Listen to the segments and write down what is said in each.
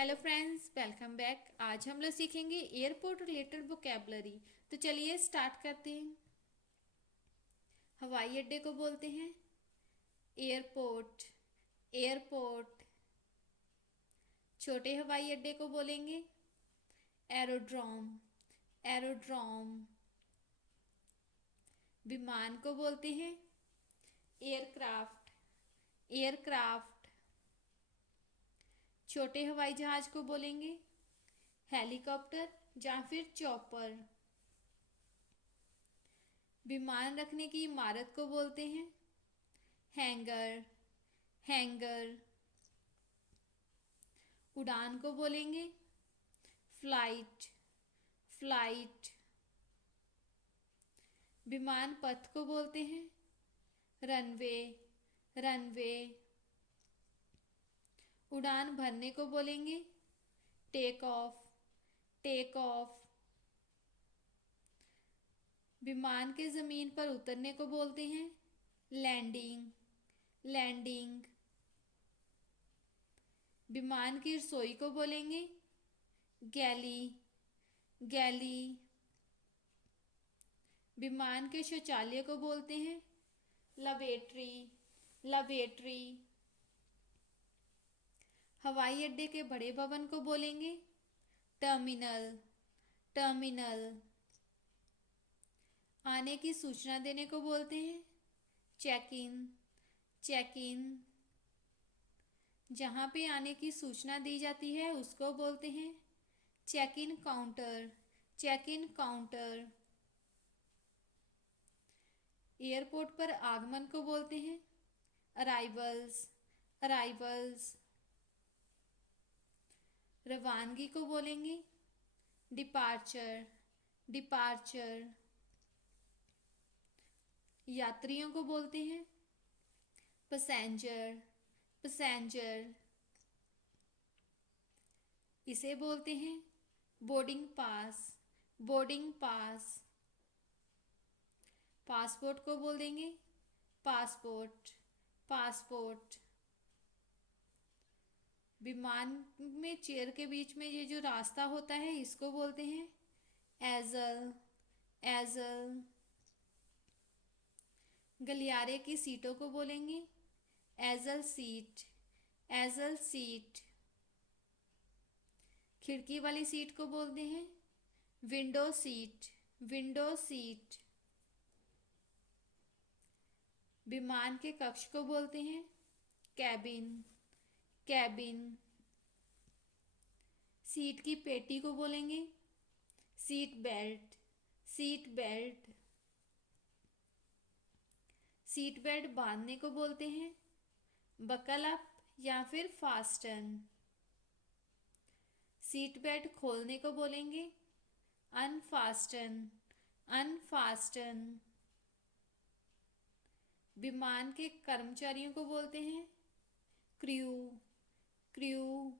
Hello friends, welcome back. आज हम लोग सीखेंगे एयरपोर्ट रिलेटेड वोकेबलरी। तो चलिए स्टार्ट करते हैं। हवाई अड्डे को बोलते हैं एयरपोर्ट। एयरपोर्ट। छोटे हवाई अड्डे को बोलेंगे एरोड्रोम। एरोड्रोम। विमान को बोलते हैं एयरक्राफ्ट। एयरक्राफ्ट। छोटे हवाई जहाज को बोलेंगे हेलीकॉप्टर या फिर चॉपर। विमान रखने की इमारत को बोलते हैं हैंगर। हैंगर। उड़ान को बोलेंगे फ्लाइट। फ्लाइट। विमान पथ को बोलते हैं रनवे। रनवे। उड़ान भरने को बोलेंगे टेक ऑफ। Take off. विमान के जमीन पर उतरने को बोलते हैं लैंडिंग। लैंडिंग। विमान की रसोई को बोलेंगे गैली। गैली। विमान के शौचालय को बोलते हैं लैबोरेटरी। लैबोरेटरी। हवाई अड्डे के बड़े भवन को बोलेंगे टर्मिनल। टर्मिनल। आने की सूचना देने को बोलते हैं चेक इन। Check in. जहाँ पे आने की सूचना दी जाती है उसको बोलते हैं check in counter. Check in counter. Airport पर आगमन को बोलते हैं अराइवल्स। अराइवल्स। रवानगी को बोलेंगे डिपार्चर। डिपार्चर। यात्रियों को बोलते हैं पैसेंजर। पैसेंजर। इसे बोलते हैं boarding pass. Boarding pass. Passport को बोल देंगे पासपोर्ट। पासपोर्ट। विमान में चेयर के बीच में ये जो रास्ता होता है इसको बोलते हैं एजल। एजल। गलियारे की सीटों को बोलेंगे एजल सीट। एजल सीट। खिड़की वाली सीट को बोलते हैं विंडो सीट। Window seat. विमान के कक्ष को बोलते हैं कैबिन। कैबिन। सीट की पेटी को बोलेंगे seat belt. Seat belt. Seat belt बांधने को बोलते हैं बकल अप या फिर फास्टन। सीट बेल्ट खोलने को बोलेंगे अनफास्टन। अनफास्टन। विमान के कर्मचारियों को बोलते हैं क्रू। क्रू।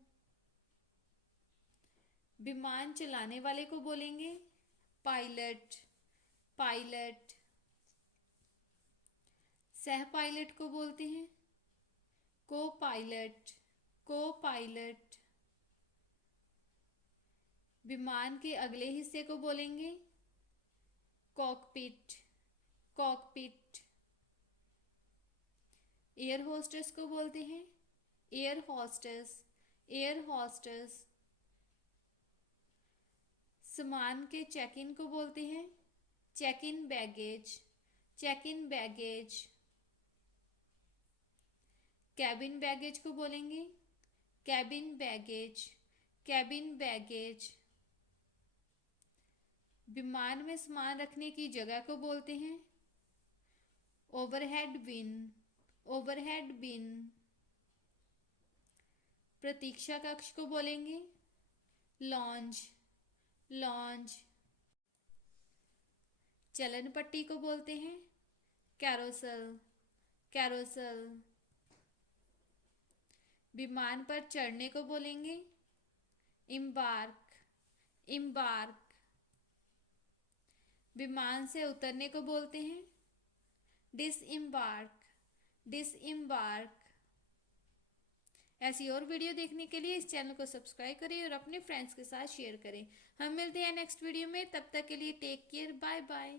विमान चलाने वाले को बोलेंगे पायलट। पायलट। सह पायलट को बोलते हैं को पायलट। को पायलट। विमान के अगले हिस्से को बोलेंगे कॉकपिट। कॉकपिट। एयर होस्टेस को बोलते हैं एयर होस्टेस। Air hostess. सामान के चेक इन को बोलते हैं check in baggage. Check in baggage. Cabin baggage को बोलेंगे कैबिन बैगेज। Cabin baggage. विमान में सामान रखने की जगह को बोलते हैं ओवरहेड बिन। ओवरहेड बिन। प्रतीक्षा कक्ष को बोलेंगे लॉन्ज। लॉन्ज। चलन पट्टी को बोलते हैं कैरोसल। कैरोसल। विमान पर चढ़ने को बोलेंगे इम्बार्क। इम्बार्क। विमान से उतरने को बोलते हैं डिसइम्बार्क। डिसइम्बार्क। ऐसी और वीडियो देखने के लिए इस चैनल को सब्सक्राइब करें और अपने फ्रेंड्स के साथ शेयर करें। हम मिलते हैं नेक्स्ट वीडियो में, तब तक के लिए टेक केयर, बाय बाय।